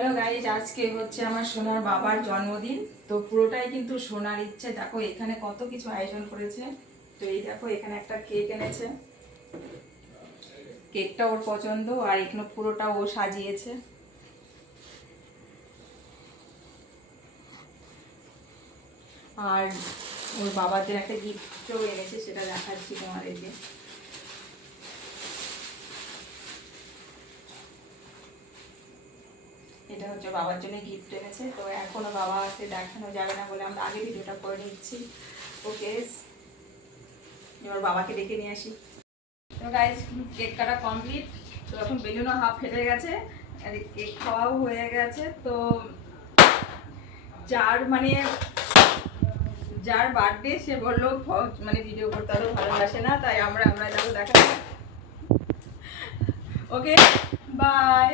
Hello guys, আজকে হচ্ছে আমার সোনার বাবার জন্মদিন। তো পুরোটাই কিন্তু সোনার ইচ্ছে। দেখো এখানে কত কিছু আয়োজন করেছে। তো এই দেখো এখানে একটা কেক এনেছে, কেকটা ওর পছন্দ, আর এখানে পুরোটা ও সাজিয়েছে। আর ওর বাবার জন্য একটা গিফটও এনেছে, সেটা দেখাচ্ছি তোমাদেরকে। এটা হচ্ছে বাবার জন্য গিফট এনেছে। তো এখনো বাবাকে দেখানো যাবে না বলে আমরা আগে ভিডিওটা করে নিচ্ছি। ওকে, এবার বাবাকে ডেকে নিয়ে আসি। তো গাইজ, কেক কাটা কমপ্লিট। তো এখন বেলুনও হাফ ফেটে গেছে, আর কেক খাওয়াও হয়ে গেছে। তো যার বার্থডে সে বললো মানে ভিডিও করতে আরও ভালোবাসে না, তাই আমরা যাবো দেখা। ওকে, বাই।